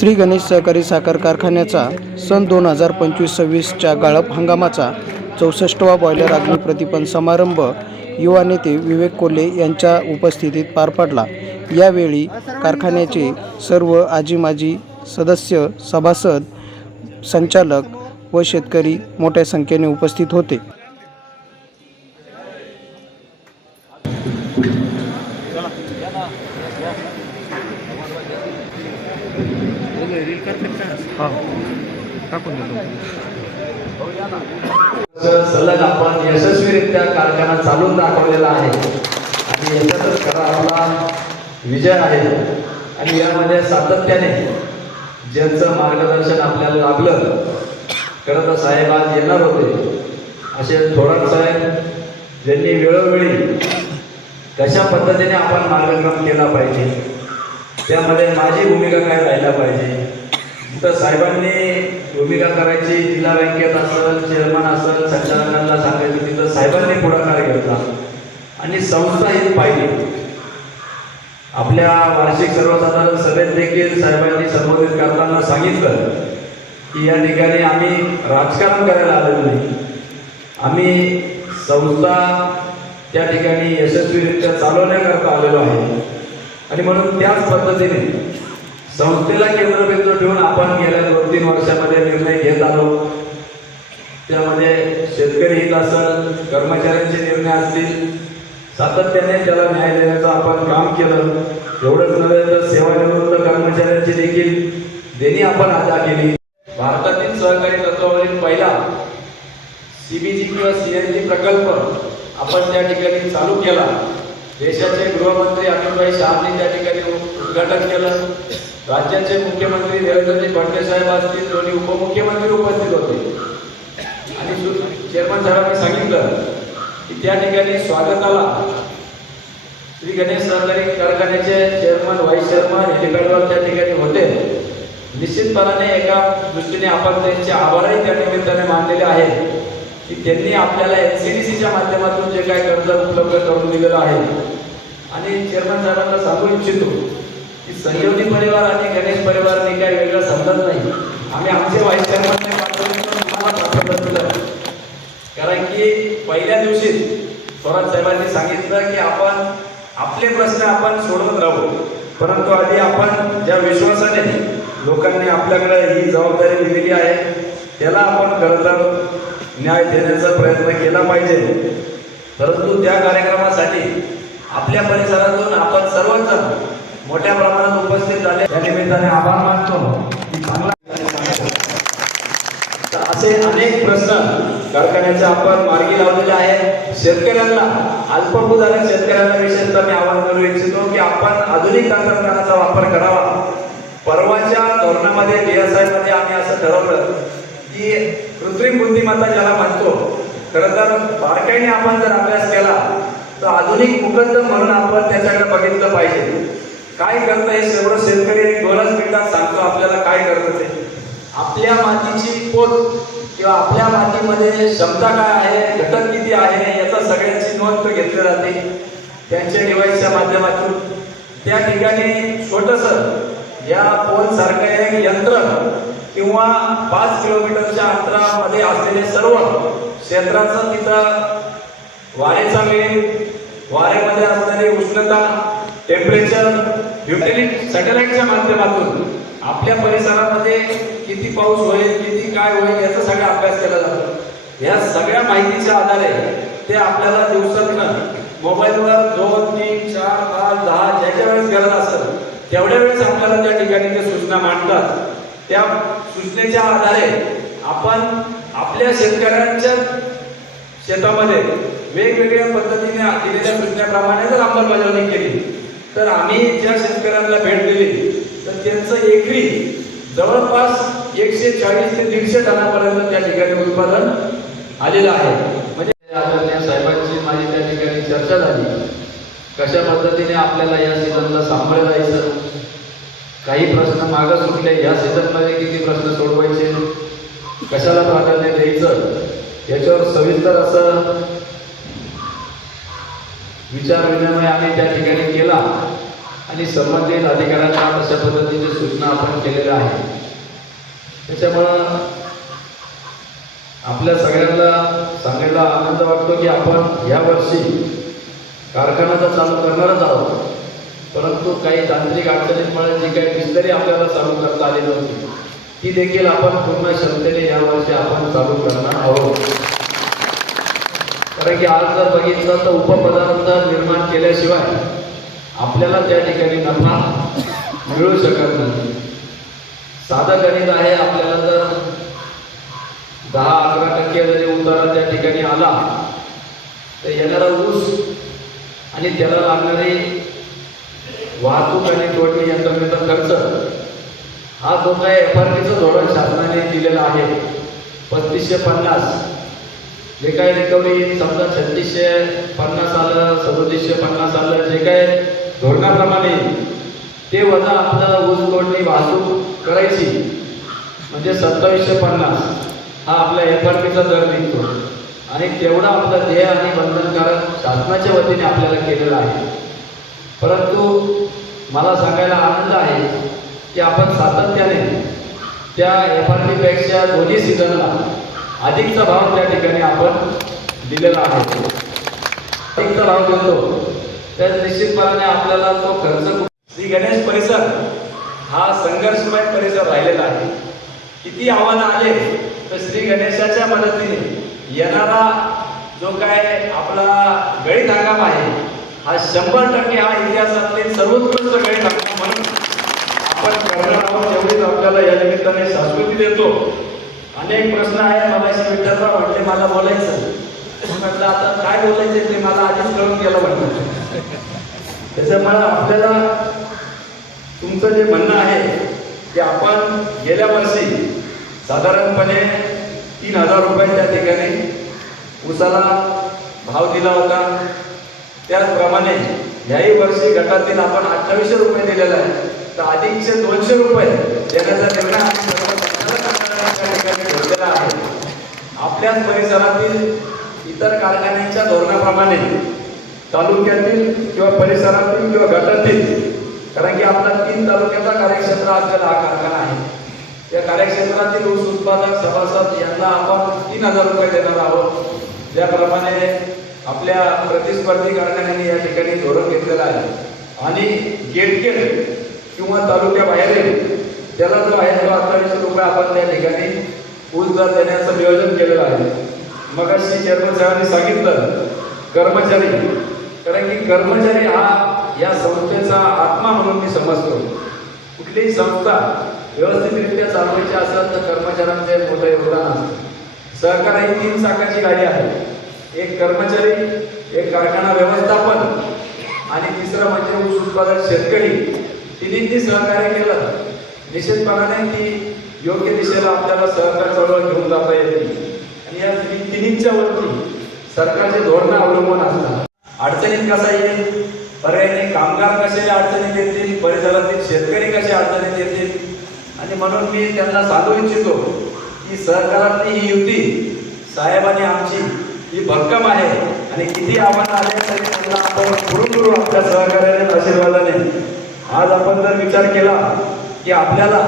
श्री गणेश सहकारी साखर कारखान्याचा सन दोन हजार पंचवीस सव्वीसच्या गाळप हंगामाचा चौसष्टवा बॉयलर अग्निप्रतिपन समारंभ युवा नेते विवेक कोल्हे यांच्या उपस्थितीत पार पडला. यावेळी कारखान्याचे सर्व आजी माजी सदस्य सभासद संचालक व शेतकरी मोठ्या संख्येने उपस्थित होते. सलग आपण यशस्वीरित्या कारखाना चालून दाखवलेला आहे. आणि याच्यातच खरा आपला विजय आहे. आणि यामध्ये सातत्याने ज्यांचं मार्गदर्शन आपल्याला लाभलं खरं तर साहेब आज येणार होते. असे थोरात साहेब ज्यांनी वेळोवेळी कशा पद्धतीने आपण मार्गक्रम केला पाहिजे त्यामध्ये माझी भूमिका काय राहायला पाहिजे? तर साहेबांनी भूमिका करायची जिल्हा बँकेत असेल चेअरमन असेल संचालकांना सांगायचं तिथं साहेबांनी पुढाकार घेतला. आणि संस्था ही पाहिली. आपल्या वार्षिक सर्वसाधारण सभेत देखील साहेबांनी संबोधित करताना सांगितलं की या ठिकाणी आम्ही राजकारण करायला आलेलो नाही. आम्ही संस्था त्या ठिकाणी यशस्वीरित्या चालवण्याकरता आलेलो आहे. आणि म्हणून त्याच पद्धतीने संस्थेला केंद्रबिंदू ठेवून आपण गेल्या दोन तीन वर्षामध्ये निर्णय घेत आलो. त्यामध्ये शेतकरी हित असेल कर्मचाऱ्यांचे निर्णय असतील. सातत्याने त्याला न्याय देण्याचं आपण काम केलं. एवढंच नव्हे तर सेवानिवृत्त कर्मचाऱ्यांची देखील देणी आपण अदा केली. भारतातील सहकारी तत्वावरील पहिला सीबीजी किंवा सीएनजी प्रकल्प आपण त्या ठिकाणी चालू केला. देशाचे गृहमंत्री अनिलभाई शहानी त्या ठिकाणी उद्घाटन केलं. राज्याचे मुख्यमंत्री देवेंद्रजी फडणवीस साहेब असतील दोन्ही उपमुख्यमंत्री उपस्थित होते. आणि चेअरमन साहेबांनी सांगितलं की त्या ठिकाणी स्वागताला श्री गणेश सहकारी कारखान्याचे चेअरमन व्हाईस चेअरमन हेलिपॅडवर त्या ठिकाणी होते. निश्चितपणाने एका दृष्टीने आपण त्यांचे आभारही त्या निमित्ताने मानलेले आहेत. की त्यांनी आपल्याला एन सी डी सीच्या माध्यमातून जे काही कर्ज उपलब्ध करून दिलेलं आहे आणि चेअरमन साहेबांना सांगू इच्छितो की संजीवनी परिवार आणि गणेश परिवारने काही वेगळं समजत नाही. आम्ही आमचे व्हाईस चेअरमनने कारण की पहिल्या दिवशी स्वराज साहेबांनी सांगितलं की आपण आपले प्रश्न आपण सोडवत राहू. परंतु आधी आपण ज्या विश्वासाने लोकांनी आपल्याकडे ही जबाबदारी दिलेली आहे त्याला आपण खरं तर न्याय देण्याचा प्रयत्न केला पाहिजे. परंतु त्या कार्यक्रमासाठी आपल्या परिसरातून आपण सर्वच मोठ्या प्रमाणात उपस्थित झाले. या निमित्ताने आभार मानतो. असे अनेक प्रश्न कारखान्याचे आपण मार्गी लावलेले आहे शेतकऱ्यांना अल्पभूधारक शेतकऱ्यांना विशेषतः मी आवाहन करू इच्छितो की आपण आधुनिक तंत्रज्ञानाचा वापर करावा. परवाच्या धोरणामध्ये डीएसआयमध्ये आम्ही असं ठरवलं की कृत्रिम बुद्धिमत्ता ज्याला म्हणतो खरं तर बारकाईने आपण जर अभ्यास केला तर आधुनिक मुकद्दम म्हणून आपण त्याच्याकडे बघितलं पाहिजे. काय करतं हे सर्व शेतकरी दोनच मिनिटात सांगतो आपल्याला काय करतं ते. आपल्या मातीची पोत किंवा आपल्या मातीमध्ये क्षमता काय आहे घटक किती आहे याचा सगळ्यांची नोंद घेतली जाते. त्यांच्या डिवाईसच्या माध्यमातून. त्या ठिकाणी छोटस या पोल सारखं एक यंत्र किंवा पाच किलोमीटरच्या अंतरामध्ये असलेले सर्व क्षेत्राचं तिथं वारेचा वेग वाऱ्यामध्ये असणारी उष्णता टेम्परेचर युटिलिटी सॅटेलाइटच्या माध्यमातून आपल्या परिसरामध्ये किती पाऊस होईल किती काय होईल याचा सगळा अभ्यास केला जातो. या सगळ्या माहितीच्या आधारे ते आपल्याला दिवसातनं मोबाईलवर दोन तीन चार पाच दहा ज्याच्या वेळेस गरज असेल तेवढ्या वेळेस आपल्याला त्या ठिकाणी ते सूचना मांडतात त्या सूचनेच्या आधारे आपण आपल्या शेतकऱ्यांच्या शेतामध्ये वेगवेगळ्या पद्धतीने दिलेल्या सूचनेप्रमाणे जर अंमलबजावणी केली तर आम्ही ज्या शेतकऱ्यांना भेट दिली तर त्यांचं एकरी जवळपास एकशे चाळीस ते दीडशे टनापर्यंत त्या ठिकाणी उत्पादन आलेलं आहे म्हणजे आदरणीय साहेबांची माझी त्या ठिकाणी चर्चा झाली कशा पद्धतीने आपल्याला या सीझनला सामोरे जायचं? काही प्रश्न मागं सुटले. या सीझनमध्ये किती प्रश्न सोडवायचे? कशाला प्राधान्य द्यायचं? याच्यावर सविस्तर असं विचार विनिमय आम्ही त्या ठिकाणी केला आणि संबंधित अधिकाऱ्यांना अशा पद्धतीच्या सूचना आपण केलेल्या आहेत. त्याच्यामुळं आपल्या सगळ्यांना सांगायला आनंद वाटतो की आपण या वर्षी कारखाना तर चालू करणारच आहोत. परंतु काही तांत्रिक अडचणींमुळे जी काही बिस्तरी आपल्याला चालू करता आली नव्हती ती देखील आपण पूर्ण क्षमतेने या वर्षी आपण चालू करणार आहोत. कारण की आज जर बघितलं तर उपपदार्थ निर्माण केल्याशिवाय आपल्याला त्या ठिकाणी नफा मिळू शकत नाही. साधं गणित आहे आपल्याला जर दहा अकरा टक्के जरी उतारा त्या ठिकाणी आला तर येणारा ऊस आणि त्याला लागणारी वाहतूक आणि तोडणी यंत्रणेचा खर्च हा जो काय एफ आर पीचं धोरण शासनाने दिलेलं आहे पस्तीसशे पन्नास. जे काय रिकव्हरी समजा छत्तीसशे पन्नास आलं सदोतीसशे पन्नास आलं जे काय धोरणाप्रमाणे ते वजा आपल्याला ऊस तोडणी वाहतूक करायची म्हणजे सत्तावीसशे पन्नास हा आपल्या एफ आर पीचा दर निघतो. आणि तेवढा आपला ध्येय आणि बंधनकारक शासनाच्या वतीने आपल्याला केलेला आहे. परंतु मला सांगायला आनंद आहे की आपण सातत्याने त्या एफ आर पीपेक्षा दोन्ही सीझनला अधिकचा भाव त्या ठिकाणी आपण दिलेला आहे. अधिकचा भाव देतो. तर निश्चितपणाने आपल्याला तो खर्च श्री गणेश परिसर हा संघर्षमय परिसर राहिलेला आहे. किती आव्हानं आले तर श्री गणेशाच्या मदतीने येणारा जो काय आपला गळीत हंगाम आहे हा शंभर टक्के हा इतिहासातले सर्वोत्कृष्ट गळीत हंगाम म्हणून आपण करणार आहोत एवढीच आपल्याला या निमित्ताने संस्कृती देतो. अनेक प्रश्न आहे मला विठ्ठलराव म्हटले मला बोलायचं. म्हटलं आता काय बोलायचं ते मला आधीच कळून गेलं म्हटलं त्याच्यामुळे आपल्याला तुमचं जे म्हणणं आहे की आपण गेल्या वर्षी साधारणपणे तीन हजार रुपये त्या ठिकाणी उसाला भाव दिला होता. त्याचप्रमाणे ह्याही वर्षी गटातील आपण अठ्ठावीसशे रुपये दिलेला आहे तर अधिकचे दोनशे रुपये देण्याचा निर्णय आम्ही आहे. आपल्याच परिसरातील इतर कारखान्यांच्या धोरणाप्रमाणे तालुक्यातील किंवा परिसरातील किंवा गटातील कारण की आपला तीन तालुक्याचा कार्यक्षेत्र असलेला हा कारखाना आहे. या कार्यक्षेत्रातील ऊस उत्पादक सभासद यांना आपण तीन हजार रुपये देणार आहोत. ज्याप्रमाणे आपल्या प्रतिस्पर्धी कारखान्यांनी या ठिकाणी धोरण घेतलेलं आहे. आणि गेटकेट किंवा तालुक्याबाहेरील त्याला जो आहे तो अठ्ठावीसशे रुपये आपण त्या ठिकाणी ऊस दर देण्याचं नियोजन केलेलं आहे. मग चेअरमन साहेबांनी सांगितलं कर्मचारी. कारण की कर्मचारी हा या संस्थेचा आत्मा म्हणून मी समजतो. कुठलीही संस्था व्यवस्थितरित्या चालवायचे असेल तर कर्मचाऱ्यांचे मोठं योगदान असतं. सहकार ही तीन चाकाची गाडी आहे. एक कर्मचारी एक कारखाना व्यवस्थापन आणि तिसरं म्हणजे ऊस उत्पादक शेतकरी. तिन्ही सहकार्य केलं. निश्चितपणाने ती योग्य दिशेला आपल्याला सहकार चळवळ घेऊन जाता येते. आणि या तिन्हींच्या तिन्हीच्या वरती सरकारचे धोरणं अवलंबून असतात. अडचणीत कसा येईल? पर्यायाने कामगार कसे अडचणीत येतील? परिसरातील शेतकरी कसे अडचणीत येतील? आणि म्हणून मी त्यांना सांगू इच्छितो की सहकारातली ही युती साहेबांनी आमची ही भक्कम आहे. आणि किती आव्हानं आले तरी त्यांना आपण पुढून करू आपल्या सहकार्याने आशीर्वादाने. आज आपण जर विचार केला की आपल्याला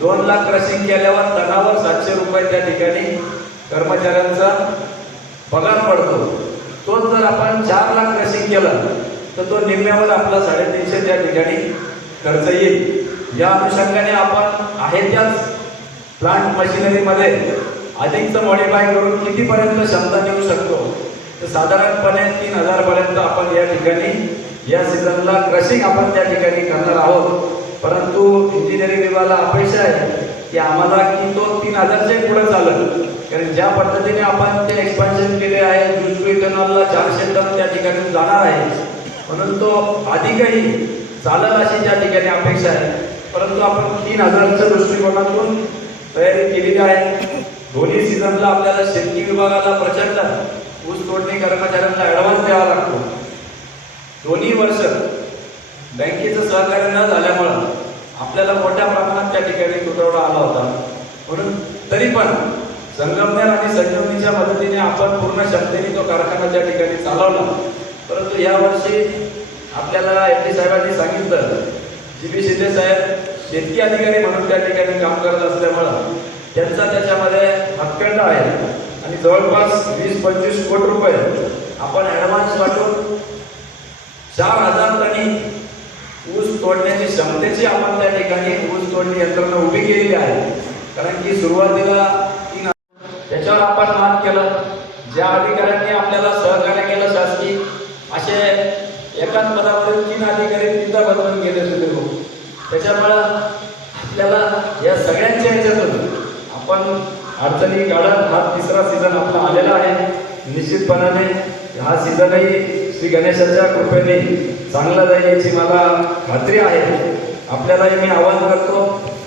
दोन लाख क्रशिंग केल्यावर तणावर सातशे रुपये त्या ठिकाणी कर्मचाऱ्यांचा पगार पडतो. तोच जर आपण चार लाख क्रशिंग केलं तर तो निम्म्यावर आपला साडेतीनशे त्या ठिकाणी खर्च येईल. या अनुषंगाने आपण आहे त्याच प्लांट मशिनरीमध्ये अधिकचं मॉडिफाय करून कितीपर्यंत क्षमता देऊ शकतो? तर साधारणपणे तीन हजारपर्यंत आपण या ठिकाणी या सीझनला क्रशिंग आपण त्या ठिकाणी करणार आहोत. परंतु इंजिनिअरिंग विभागाला अपेक्षा आहे की आम्हाला की तो तीन हजारचे पुढे चालेल. कारण ज्या पद्धतीने आपण ते एक्सपान्शन केले आहे दुसरी टनलला चारशे टन त्या ठिकाणी जाणार आहे. म्हणून तो अधिकही चालेल अशी त्या ठिकाणी अपेक्षा आहे. परंतु आपण तीन हजारच्या दृष्टिकोनातून तयारी केलेली आहे. दोन्ही सीझनला आपल्याला शेती विभागाला प्रचंड ऊस तोडणी कर्मचाऱ्यांना ॲडव्हान्स द्यावा लागतो. दोन्ही वर्ष बँकेचं सहकार्य न झाल्यामुळं आपल्याला मोठ्या प्रमाणात त्या ठिकाणी तुटवडा आला होता. म्हणून तरी पण संगमनेर आणि संजीवनीच्या मदतीने आपण पूर्ण क्षमतेने तो कारखाना त्या ठिकाणी चालवला. परंतु यावर्षी आपल्याला एम डी साहेबांनी सांगितलं जी बी शिंदे साहेब शेतकी अधिकारी म्हणून त्या ठिकाणी काम करत असल्यामुळं त्यांचा त्याच्यामध्ये हक्कंड आहे आणि जवळपास वीस पंचवीस कोटी रुपये आपण ॲडव्हान्स पाठवून चार हजार टनी ऊस तोडण्याची क्षमतेची आपण त्या ठिकाणी ऊस तोडणी यंत्रणा उभी केलेली आहे. कारण की सुरुवातीला त्याच्यावर आपण मात केलं. ज्या अधिकाऱ्यांनी आपल्याला सहकार्य केलं शासकीय असे एकाच पदावर तीन अधिकारी तिथं बदलून गेले सुद्धा भाऊ. त्याच्यामुळं आपल्याला या सगळ्यांच्या ह्याच्यातून आपण अडचणी काढत हा तिसरा सीझन आपला आलेला आहे. निश्चितपणाने हा सीझनही श्री गणेशाच्या कृपेने चांगला जाईल याची मला खात्री आहे. आपल्यालाही मी आवाहन करतो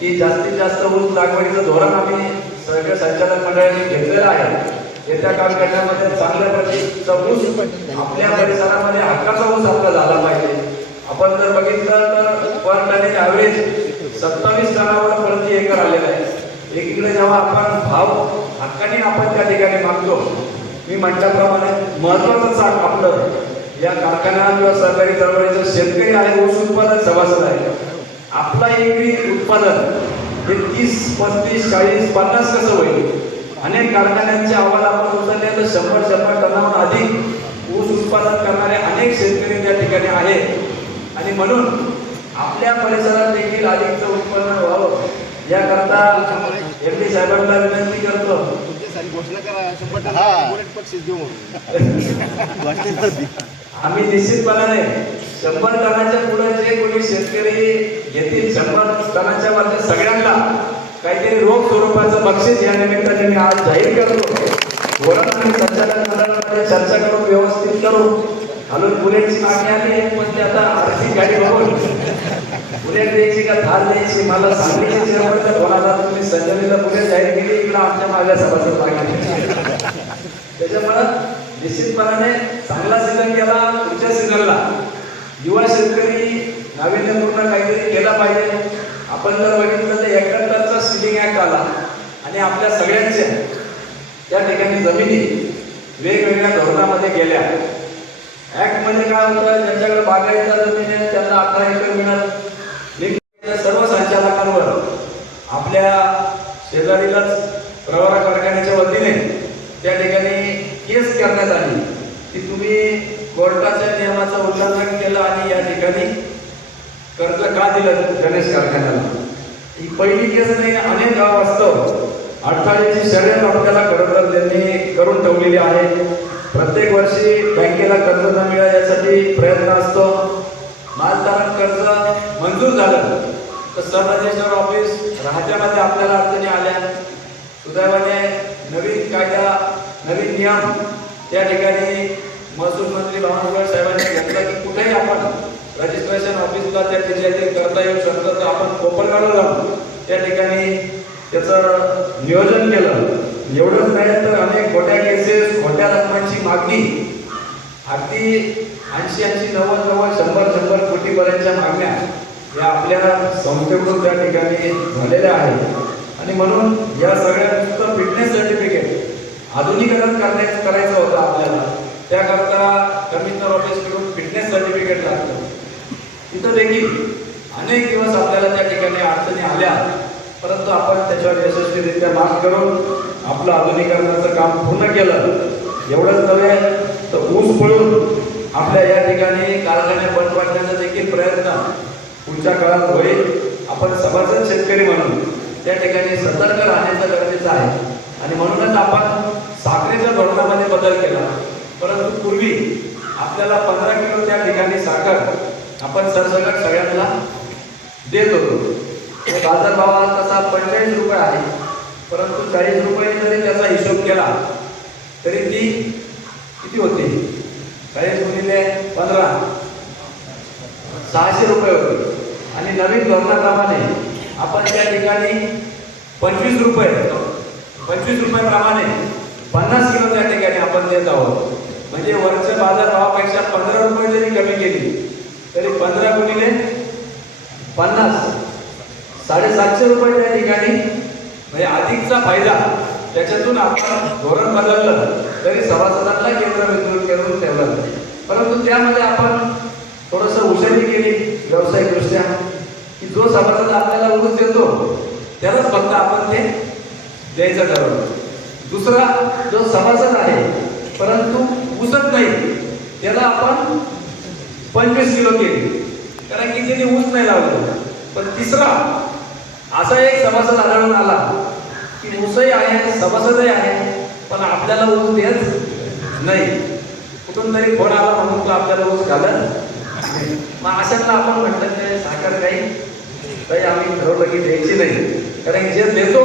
की जास्तीत जास्त ऊस लागवडीचं धोरण आम्ही सगळ्या संचालक मंडळाने घेतलेलं आहे. येत्या कालखंडामध्ये चांगल्या प्रतीचा ऊस आपल्या परिसरामध्ये हक्काचा ऊस आपला झाला पाहिजे. आपण जर बघितलं तर पर टन ॲव्हरेज सत्तावीस टनावर प्रति एकर आलेला आहे. एकीकडे जेव्हा आपण भाव हक्काने आपण त्या ठिकाणी मागतो मी म्हटल्याप्रमाणे महत्वाचं चाक आपलं. या कारखाना किंवा सहकारी चळवळीचं शेतकरी आहे ऊस उत्पादन सभासद आहे आपला एकरी उत्पादन हे तीस पस्तीस चाळीस पन्नास कसं होईल? अनेक कारखान्यांचे अहवाल आपण उचलले तर शंभर शंभर टनाहून अधिक ऊस उत्पादन करणारे अनेक शेतकरी त्या ठिकाणी आहेत. आणि म्हणून आपल्या परिसरात देखील अधिकचं उत्पन्न व्हावं. याकरता एम डी साहेबांना विनंती करतो. आम्ही निश्चितपणाने शंभर टनाच्या पुढे जे कोणी शेतकरी घेतील शंभर टनाच्या माझ्या सगळ्यांना काहीतरी रोख स्वरूपाचं बक्षीस या निमित्ताने मी आज जाहीर करतो. धोरण आणि संचालन मंडळामध्ये चर्चा करून व्यवस्थित करू. घालून बुलेटची मागणी आली आहे, पण ते आता आर्थिक गाडी बघून. बुलेट द्यायची का थार द्यायची? मला सांगलीच्या चेअरमनच्या कोणाला तुम्ही संजयला बुलेट जाहीर केली इकडं आमच्या माझ्या सभासद मागणी त्याच्यामुळं निश्चितपणाने चांगला सीझन केला पुढच्या सीझनला युवा शेतकरी नाविन्यपूर्ण काहीतरी केला पाहिजे. आपण जर बघितलं तर एकाहत्तरचा सिलिंग ऍक्ट आला आणि आपल्या सगळ्यांच्या त्या ठिकाणी जमिनी वेगवेगळ्या धोरणामध्ये गेल्या. ऍक्ट म्हणजे काय होतं ज्यांच्याकडे बागायतदार जमीन आहे त्यांना अठरा एकर मिळालं. वेगवेगळ्या सर्व संचालकांवर आपल्या शेजारीलाच प्रवारा कारखान्याच्या वतीने त्या ठिकाणी केस करण्यात आली की तुम्ही कोर्टाच्या नियमाचं उल्लंघन केलं आणि या ठिकाणी कर्ज का दिलं गणेश कारखान्याला? ही पहिली केस नाही अनेक गाव असतं. अडथळ्याची शर्यत आपल्याला खरं तर त्यांनी करून ठेवलेली आहे. प्रत्येक वर्षी बँकेला कर्ज न मिळा यासाठी प्रयत्न असतो. मालधारण कर्ज मंजूर झालं तर सब ऑफिस राज्यामध्ये आपल्याला अडचणी आल्या. सुदैवाने नवीन कायदा नवीन नियम त्या ठिकाणी महसूल मंत्री बावनकुळे साहेबांनी घेतला की कुठेही आपण रजिस्ट्रेशन ऑफिसला त्या जिल्ह्यातील करता येऊ शकतं तर आपण कोपरगावला जाऊन त्या ठिकाणी त्याचं नियोजन केलं. एवढंच नाही तर अनेक खोट्या केसेस खोट्या रकमांची मागणी. अगदी ऐंशी ऐंशी नव्वद नव्वद शंभर शंभर कोटीपर्यंतच्या मागण्या या आपल्या संस्थेकडून त्या ठिकाणी झालेल्या आहेत. आणि म्हणून या सगळ्या फिटनेस सर्टिफिकेट आधुनिकरण करण्याचं करायचं होतं आपल्याला. त्याकरता कमिशनर ऑफिसकडून फिटनेस सर्टिफिकेट लागतं. तिथं देखील अनेक दिवस आपल्याला त्या ठिकाणी अडचणी आल्या. परंतु आपण त्याच्यावर यशस्वीरित्या मात करून आपलं आधुनिकरणाचं काम पूर्ण केलं एवढंच नव्हे तर ऊस पळून आपल्या या ठिकाणी कारखाने बंद पाडण्याचा देखील प्रयत्न पुढच्या काळात होईल. आपण सभासद शेतकरी म्हणून त्या ठिकाणी सतर्क राहण्याचं गरजेचं आहे. आणि म्हणूनच आपण साखरेच्या धोरणामध्ये बदल केला. परंतु पूर्वी आपल्याला पंधरा किलो त्या ठिकाणी साखर आपण सरसकट सगळ्यांना देत होतो. तो बाजारभाव तसा पंचेचाळीस रुपये आहे. परंतु चाळीस रुपये जरी त्याचा हिशोब केला तरी ती किती होते? चाळीस गुणिले पंधरा सहाशे रुपये होते. आणि नवीन धोरणाप्रमाणे आपण त्या ठिकाणी पंचवीस रुपये पंचवीस रुपयाप्रमाणे पन्नास किलो त्या ठिकाणी आपण देत आहोत. म्हणजे वरच्या बाजारभावापेक्षा पंधरा रुपये जरी कमी केली तरी पंधरा गुणिले पन्नास साडेसातशे रुपये त्या ठिकाणी म्हणजे अधिकचा फायदा त्याच्यातून आपण धोरण बदललं तरी सभासदांना केंद्र वितरण करून ठेवलं. परंतु त्यामध्ये आपण थोडंसं हुशारी केली व्यावसायिकदृष्ट्या की जो सभासद आपल्याला ऊस देतो त्यालाच फक्त आपण ते द्यायचं ठरवलं. दुसरा जो सभासद आहे परंतु उसत नाही त्याला आपण पंचवीस किलो केली. कारण की त्याने ऊस नाही लावलं पण तिसरा असा एक सभासद आढळून आला की ऊसही आहे सभासदही आहे पण आपल्याला ऊस देत नाही. कुठून तरी फोन आला म्हणून तो आपल्याला ऊस घालत मग अशातला आपण म्हटलं ते साखर काही काही आम्ही ठरवलं की द्यायची नाही. कारण जे देतो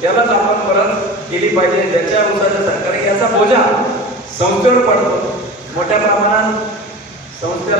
त्यालाच आपण परत केली पाहिजे. ज्याच्या ऊसाच्या साखर. याचा बोजा संस्थेवर पडतो. मोठ्या प्रमाणात संस्थेला